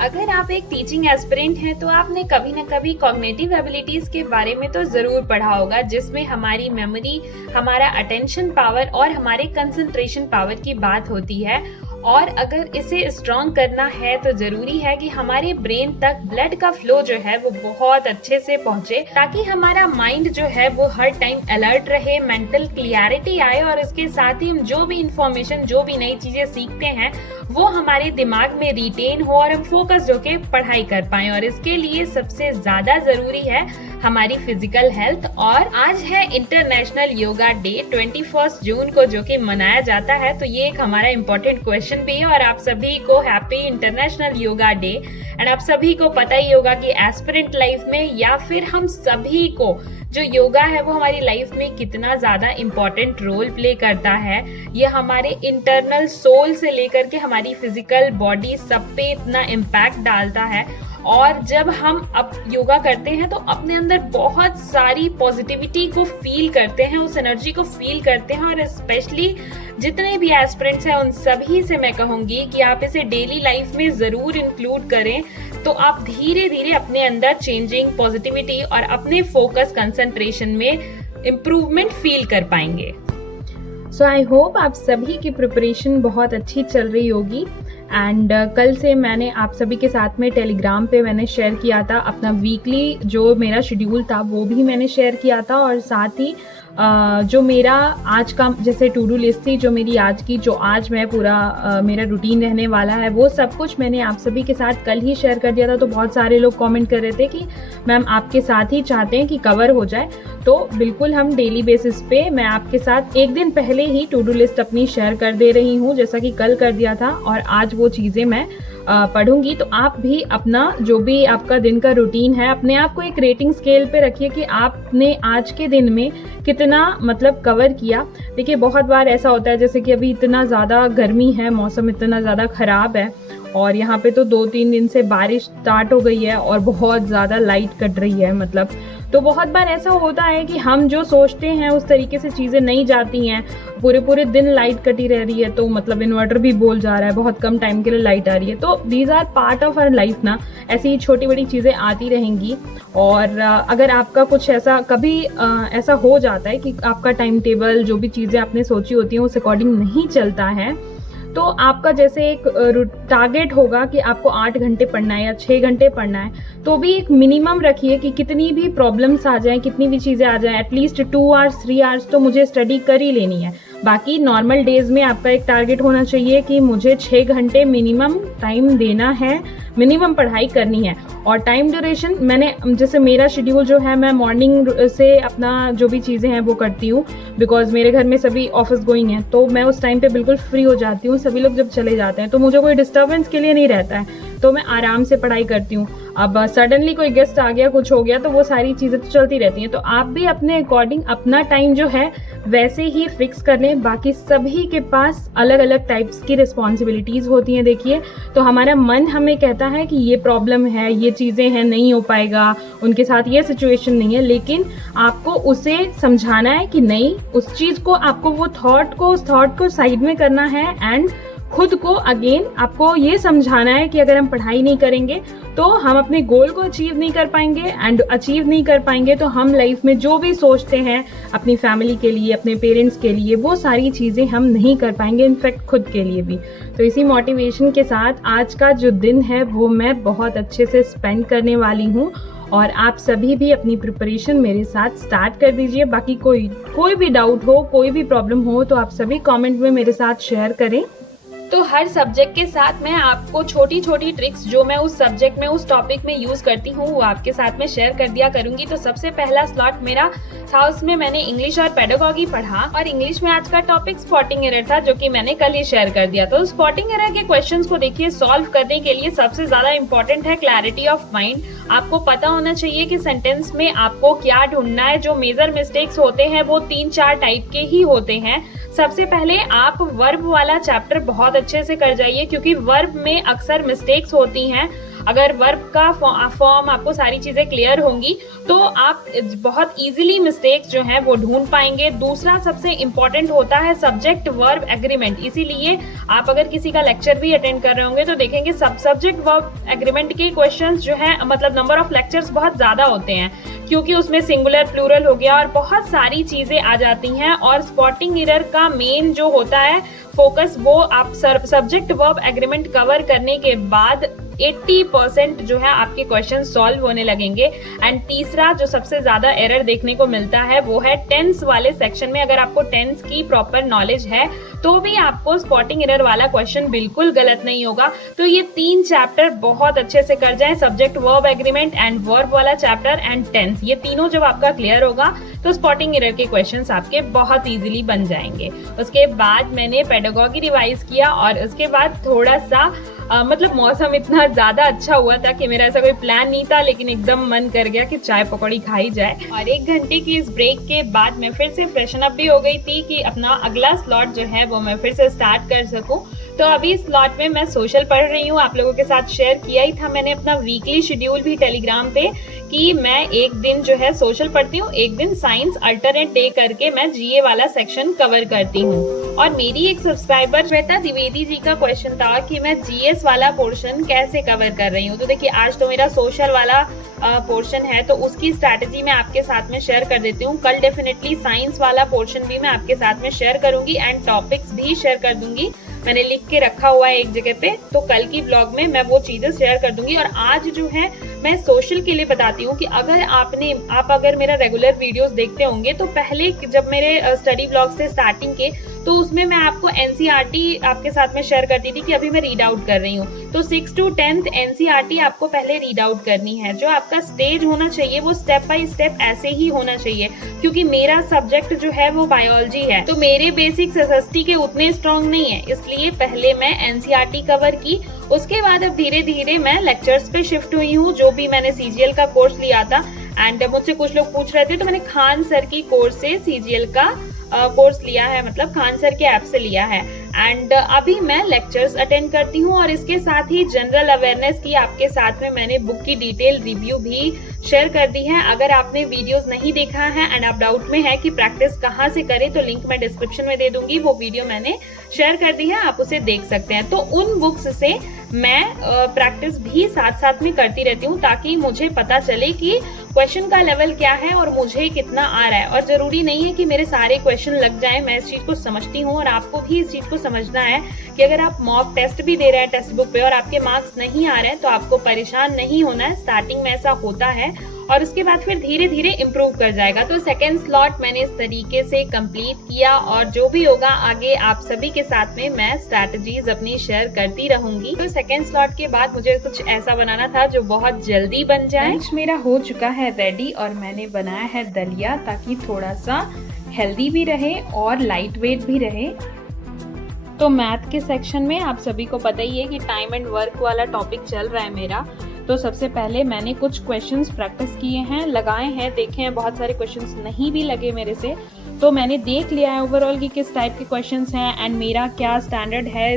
अगर आप एक टीचिंग एस्पिरेंट हैं तो आपने कभी न कभी कॉग्निटिव एबिलिटीज के बारे में तो जरूर पढ़ा होगा, जिसमें हमारी मेमोरी, हमारा अटेंशन पावर और हमारे कंसंट्रेशन पावर की बात होती है। और अगर इसे स्ट्रॉन्ग करना है तो जरूरी है कि हमारे ब्रेन तक ब्लड का फ्लो जो है वो बहुत अच्छे से पहुंचे, ताकि हमारा माइंड जो है वो हर टाइम अलर्ट रहे, मेंटल क्लियरिटी आए और इसके साथ ही हम जो भी इंफॉर्मेशन, जो भी नई चीजें सीखते हैं वो हमारे दिमाग में रिटेन हो और हम फोकस्ड होके पढ़ाई कर पाएं। और इसके लिए सबसे ज्यादा जरूरी है हमारी फिजिकल हेल्थ। और आज है इंटरनेशनल योगा डे 21 जून को, जो कि मनाया जाता है। तो ये एक हमारा इम्पोर्टेंट क्वेश्चन भी है और आप सभी को happy international yoga day. And आप सभी को पता ही होगा कि एस्पिरेंट लाइफ में या फिर हम सभी को जो योगा है वो हमारी लाइफ में कितना ज्यादा इम्पोर्टेंट रोल प्ले करता है। ये हमारे इंटरनल सोल से लेकर के हमारी फिजिकल बॉडी सब पे इतना इम्पैक्ट डालता है। और जब हम अब योगा करते हैं तो अपने अंदर बहुत सारी पॉजिटिविटी को फील करते हैं, उस एनर्जी को फील करते हैं। और स्पेशली जितने भी एस्पिरेंट्स हैं उन सभी से मैं कहूंगी कि आप इसे डेली लाइफ में जरूर इंक्लूड करें, तो आप धीरे धीरे अपने अंदर चेंजिंग, पॉजिटिविटी और अपने फोकस, कंसंट्रेशन में इम्प्रूवमेंट फील कर पाएंगे। सो आई होप आप सभी की प्रिपरेशन बहुत अच्छी चल रही होगी। एंड कल से मैंने आप सभी के साथ में टेलीग्राम पे मैंने शेयर किया था अपना वीकली जो मेरा शेड्यूल था, वो भी मैंने शेयर किया था। और साथ ही जो मेरा आज का जैसे टू डू लिस्ट थी, जो मेरी आज की, जो आज मैं पूरा मेरा रूटीन रहने वाला है, वो सब कुछ मैंने आप सभी के साथ कल ही शेयर कर दिया था। तो बहुत सारे लोग कमेंट कर रहे थे कि मैम आपके साथ ही चाहते हैं कि कवर हो जाए। तो बिल्कुल हम डेली बेसिस पे मैं आपके साथ एक दिन पहले ही टू डू लिस्ट अपनी शेयर कर दे रही हूँ, जैसा कि कल कर दिया था। और आज वो चीज़ें मैं पढ़ूंगी। तो आप भी अपना जो भी आपका दिन का रूटीन है, अपने आप को एक रेटिंग स्केल पे रखिए कि आपने आज के दिन में कितना मतलब कवर किया। देखिए बहुत बार ऐसा होता है, जैसे कि अभी इतना ज़्यादा गर्मी है, मौसम इतना ज़्यादा ख़राब है और यहाँ पे तो 2-3 दिन से बारिश स्टार्ट हो गई है और बहुत ज़्यादा लाइट कट रही है। मतलब तो बहुत बार ऐसा होता है कि हम जो सोचते हैं उस तरीके से चीज़ें नहीं जाती हैं, पूरे दिन लाइट कटी रह रही है। तो मतलब इन्वर्टर भी बोल जा रहा है, बहुत कम टाइम के लिए लाइट आ रही है। तो these are part of our life ना, ऐसी ही छोटी बड़ी चीज़ें आती रहेंगी। और अगर आपका कुछ ऐसा कभी ऐसा हो जाता है कि आपका टाइम टेबल, जो भी चीज़ें आपने सोची होती हैं उस अकॉर्डिंग नहीं चलता है, तो आपका जैसे एक टारगेट होगा कि आपको 8 घंटे पढ़ना है या 6 घंटे पढ़ना है, तो भी एक मिनिमम रखिए कि कितनी भी प्रॉब्लम्स आ जाएं, कितनी भी चीज़ें आ जाएं, एटलीस्ट 2 आवर्स 3 आवर्स तो मुझे स्टडी कर ही लेनी है। बाकी नॉर्मल डेज में आपका एक टारगेट होना चाहिए कि मुझे 6 घंटे मिनिमम टाइम देना है, मिनिमम पढ़ाई करनी है। और टाइम ड्यूरेशन, मैंने जैसे मेरा शेड्यूल जो है, मैं मॉर्निंग से अपना जो भी चीज़ें हैं वो करती हूँ, बिकॉज मेरे घर में सभी ऑफिस गोइंग हैं। तो मैं उस टाइम पे बिल्कुल फ्री हो जाती हूँ, सभी लोग जब चले जाते हैं तो मुझे कोई डिस्टर्बेंस के लिए नहीं रहता है, तो मैं आराम से पढ़ाई करती हूँ। अब सडनली कोई गेस्ट आ गया, कुछ हो गया, तो वो सारी चीज़ें तो चलती रहती हैं। तो आप भी अपने अकॉर्डिंग अपना टाइम जो है वैसे ही फिक्स कर लें। बाकी सभी के पास अलग अलग टाइप्स की रिस्पॉन्सिबिलिटीज़ होती हैं। देखिए, तो हमारा मन हमें कहता है कि ये प्रॉब्लम है, ये चीज़ें हैं, नहीं हो पाएगा, उनके साथ ये सिचुएशन नहीं है, लेकिन आपको उसे समझाना है कि नहीं, उस चीज़ को आपको उस थॉट को साइड में करना है। एंड खुद को अगेन आपको ये समझाना है कि अगर हम पढ़ाई नहीं करेंगे तो हम अपने गोल को अचीव नहीं कर पाएंगे, एंड अचीव नहीं कर पाएंगे तो हम लाइफ में जो भी सोचते हैं अपनी फैमिली के लिए, अपने पेरेंट्स के लिए, वो सारी चीज़ें हम नहीं कर पाएंगे, इनफैक्ट खुद के लिए भी। तो इसी मोटिवेशन के साथ आज का जो दिन है वो मैं बहुत अच्छे से स्पेंड करने वाली हूँ। और आप सभी भी अपनी प्रिपरेशन मेरे साथ स्टार्ट कर दीजिए। बाकी कोई भी डाउट हो, कोई भी प्रॉब्लम हो, तो आप सभी कमेंट में मेरे साथ शेयर करें। तो हर सब्जेक्ट के साथ मैं आपको छोटी छोटी ट्रिक्स जो मैं उस सब्जेक्ट में, उस टॉपिक में यूज करती हूँ, वो आपके साथ में शेयर कर दिया करूंगी। तो सबसे पहला स्लॉट मेरा था, उसमें मैंने इंग्लिश और पेडागॉजी पढ़ा। और इंग्लिश में आज का टॉपिक स्पॉटिंग एरर था, जो कि मैंने कल ही शेयर कर दिया। तो स्पॉटिंग एरर के क्वेश्चंस को देखिए, सॉल्व करने के लिए सबसे ज्यादा इंपॉर्टेंट है क्लैरिटी ऑफ माइंड। आपको पता होना चाहिए कि सेंटेंस में आपको क्या ढूंढना है। जो मेजर मिस्टेक्स होते हैं वो 3-4 टाइप के ही होते हैं। सबसे पहले आप वर्ब वाला चैप्टर बहुत अच्छे से कर जाइए, क्योंकि वर्ब में अक्सर मिस्टेक्स होती हैं। अगर वर्ब का फॉर्म आपको सारी चीजें क्लियर होंगी तो आप बहुत इजीली मिस्टेक्स जो हैं वो ढूंढ पाएंगे। दूसरा सबसे इंपॉर्टेंट होता है सब्जेक्ट वर्ब एग्रीमेंट, इसीलिए आप अगर किसी का लेक्चर भी अटेंड कर रहे होंगे तो देखेंगे सब्जेक्ट वर्ब एग्रीमेंट के क्वेश्चंस जो है मतलब नंबर ऑफ लेक्चर्स बहुत ज्यादा होते हैं, क्योंकि उसमें सिंगुलर प्लूरल हो गया और बहुत सारी चीजें आ जाती हैं। और स्पॉटिंग एरर का मेन जो होता है फोकस, वो आप सब्जेक्ट वर्ब एग्रीमेंट कवर करने के बाद 80% जो है आपके क्वेश्चन सॉल्व होने लगेंगे। एंड तीसरा जो सबसे ज्यादा एरर देखने को मिलता है वो है टेंस वाले सेक्शन में। अगर आपको टेंस की प्रॉपर नॉलेज है तो भी आपको स्पॉटिंग एरर वाला क्वेश्चन बिल्कुल गलत नहीं होगा। तो ये 3 चैप्टर बहुत अच्छे से कर जाएं, subject verb agreement and verb वाला चैप्टर एंड टेंस, ये तीनों जब आपका क्लियर होगा तो स्पॉटिंग एरर के क्वेश्चंस आपके बहुत इजीली बन जाएंगे। उसके बाद मैंने पेडागॉजी रिवाइज किया और उसके बाद थोड़ा सा मतलब मौसम इतना ज्यादा अच्छा हुआ था कि मेरा ऐसा कोई प्लान नहीं था, लेकिन एकदम मन कर गया कि चाय पकौड़ी खाई जाए। और 1 घंटे की इस ब्रेक के बाद मैं फिर से फ्रेशन अप भी हो गई थी कि अपना अगला स्लॉट जो है वो मैं फिर से स्टार्ट कर सकूं। तो अभी इस स्लॉट में मैं सोशल पढ़ रही हूँ, आप लोगों के साथ शेयर किया ही था मैंने अपना वीकली शेड्यूल भी टेलीग्राम पे कि मैं एक दिन जो है सोशल पढ़ती हूँ, एक दिन साइंस अल्टरनेट डे करके मैं जीए वाला सेक्शन कवर करती हूँ। और मेरी एक सब्सक्राइबर श्वेता द्विवेदी जी का क्वेश्चन था कि मैं जीएस वाला पोर्शन कैसे कवर कर रही हूँ। तो देखिए आज तो मेरा सोशल वाला पोर्शन है तो उसकी स्ट्रैटेजी मैं आपके साथ में शेयर कर देती हूँ। कल डेफिनेटली साइंस वाला पोर्शन भी मैं आपके साथ में शेयर करूंगी एंड टॉपिक्स भी शेयर कर दूंगी, मैंने लिख के रखा हुआ है एक जगह पे, तो कल की ब्लॉग में मैं वो चीजें शेयर कर दूंगी। और आज जो है मैं सोशल के लिए बताती हूँ कि आप अगर मेरा रेगुलर वीडियोस देखते होंगे तो पहले जब मेरे स्टडी ब्लॉग्स थे स्टार्टिंग के तो उसमें मैं आपको एनसीईआरटी आपके साथ में शेयर करती थी कि अभी मैं रीड आउट कर रही हूँ। तो 6 to 10th एनसीईआरटी आपको पहले रीड आउट करनी है। जो आपका स्टेज होना चाहिए वो स्टेप बाय स्टेप ऐसे ही होना चाहिए, क्योंकि मेरा सब्जेक्ट जो है वो बायोलॉजी है तो मेरे बेसिक्स एसएसटी के उतने स्ट्रॉन्ग नहीं है, इसलिए पहले मैं एनसीईआरटी कवर की। उसके बाद अब धीरे धीरे मैं लेक्चर्स पे शिफ्ट हुई हूँ, जो भी मैंने सीजीएल का कोर्स लिया था एंड मुझसे कुछ लोग पूछ रहे थे तो मैंने खान सर की कोर्स से सीजीएल का कोर्स लिया है, मतलब खान सर के ऐप से लिया है। एंड अभी मैं लेक्चर्स अटेंड करती हूँ और इसके साथ ही जनरल अवेयरनेस की आपके साथ में मैंने बुक की डिटेल रिव्यू भी शेयर कर दी है। अगर आपने वीडियोस नहीं देखा है एंड आप डाउट में है कि प्रैक्टिस कहाँ से करें तो लिंक मैं डिस्क्रिप्शन में दे दूंगी, वो वीडियो मैंने शेयर कर दी है, आप उसे देख सकते हैं। तो उन बुक्स से मैं प्रैक्टिस भी साथ साथ में करती रहती हूँ ताकि मुझे पता चले कि क्वेश्चन का लेवल क्या है और मुझे कितना आ रहा है। और जरूरी नहीं है कि मेरे सारे क्वेश्चन लग जाएं, मैं इस चीज को समझती हूँ और आपको भी इस चीज को समझना है कि अगर आप मॉक टेस्ट भी दे रहे हैं टेक्स्ट बुक पे और आपके मार्क्स नहीं आ रहे हैं तो आपको परेशान नहीं होना है। स्टार्टिंग में ऐसा होता है और उसके बाद फिर धीरे धीरे इम्प्रूव कर जाएगा। तो सेकेंड स्लॉट मैंने इस तरीके से कंप्लीट किया और जो भी होगा आगे आप सभी के साथ में मैं स्ट्रैटेजीज अपनी शेयर करती रहूंगी। तो सेकेंड स्लॉट के बाद मुझे कुछ ऐसा बनाना था जो बहुत जल्दी बन जाए। लंच मेरा हो चुका है रेडी और मैंने बनाया है दलिया ताकि थोड़ा सा हेल्दी भी रहे और लाइट वेट भी रहे। तो मैथ के सेक्शन में आप सभी को पता ही है कि टाइम एंड वर्क वाला टॉपिक चल रहा है मेरा। तो सबसे पहले मैंने कुछ क्वेश्चंस प्रैक्टिस किए हैं, लगाए हैं, देखे हैं, बहुत सारे क्वेश्चंस नहीं भी लगे मेरे से, तो मैंने देख लिया है ओवरऑल कि किस टाइप के क्वेश्चंस हैं एंड मेरा क्या स्टैंडर्ड है,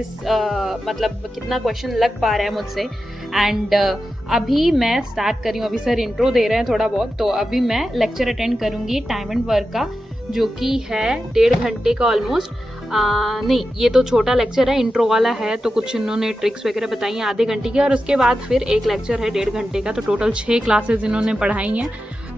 मतलब कितना क्वेश्चन लग पा रहा है मुझसे। एंड अभी मैं स्टार्ट कर रही हूँ, अभी सर इंट्रो दे रहे हैं थोड़ा बहुत, तो अभी मैं लेक्चर अटेंड करूँगी टाइम एंड वर्क का, जो कि है 1.5 घंटे का ऑलमोस्ट। नहीं, ये तो छोटा लेक्चर है, इंट्रो वाला है, तो कुछ इन्होंने ट्रिक्स वगैरह बताई हैं आधे घंटे की और उसके बाद फिर एक लेक्चर है 1.5 घंटे का, तो टोटल 6 क्लासेस इन्होंने पढ़ाई हैं।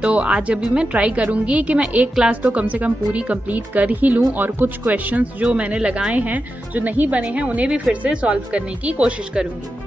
तो आज अभी मैं ट्राई करूंगी कि मैं एक क्लास तो कम से कम पूरी कंप्लीट कर ही लूं और कुछ क्वेश्चंस जो मैंने लगाए हैं जो नहीं बने हैं उन्हें भी फिर से सॉल्व करने की कोशिश करूंगी।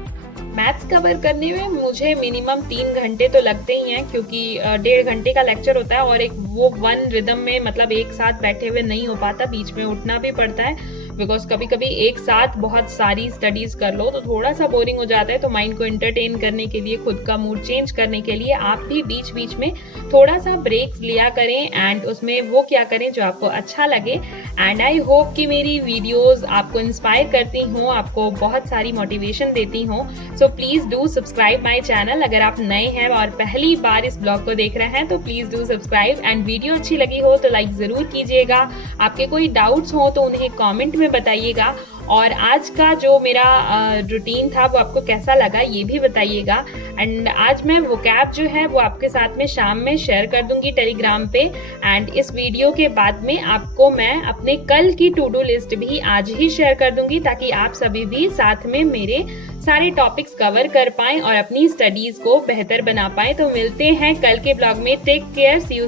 मैथ्स कवर करने में मुझे मिनिमम 3 घंटे तो लगते ही हैं, क्योंकि 1.5 घंटे का लेक्चर होता है और एक वो वन रिदम में मतलब एक साथ बैठे हुए नहीं हो पाता, बीच में उठना भी पड़ता है, बिकॉज कभी कभी एक साथ बहुत सारी स्टडीज कर लो तो थोड़ा सा बोरिंग हो जाता है। तो माइंड को एंटरटेन करने के लिए, खुद का मूड चेंज करने के लिए आप भी बीच बीच में थोड़ा सा ब्रेक्स लिया करें एंड उसमें वो क्या करें जो आपको अच्छा लगे। एंड आई होप कि मेरी वीडियोस आपको इंस्पायर करती हों, आपको बहुत सारी मोटिवेशन देती हों। So please do subscribe my channel. अगर आप नए हैं और पहली बार इस ब्लॉग को देख रहे हैं तो please do subscribe and video अच्छी लगी हो तो लाइक जरूर कीजिएगा। आपके कोई डाउट्स हो तो उन्हें कॉमेंट में बताइएगा और आज का जो मेरा रूटीन था वो आपको कैसा लगा ये भी बताइएगा। एंड आज मैं वोकैब जो है वो आपके साथ में शाम में शेयर कर दूंगी टेलीग्राम पे। एंड इस वीडियो के बाद में आपको मैं अपने कल की टू डू लिस्ट भी आज ही शेयर कर दूंगी, ताकि आप सभी भी साथ में मेरे सारे टॉपिक्स कवर कर पाएं और अपनी स्टडीज को बेहतर बना पाएं। तो मिलते हैं कल के ब्लॉग में। Take care, see you.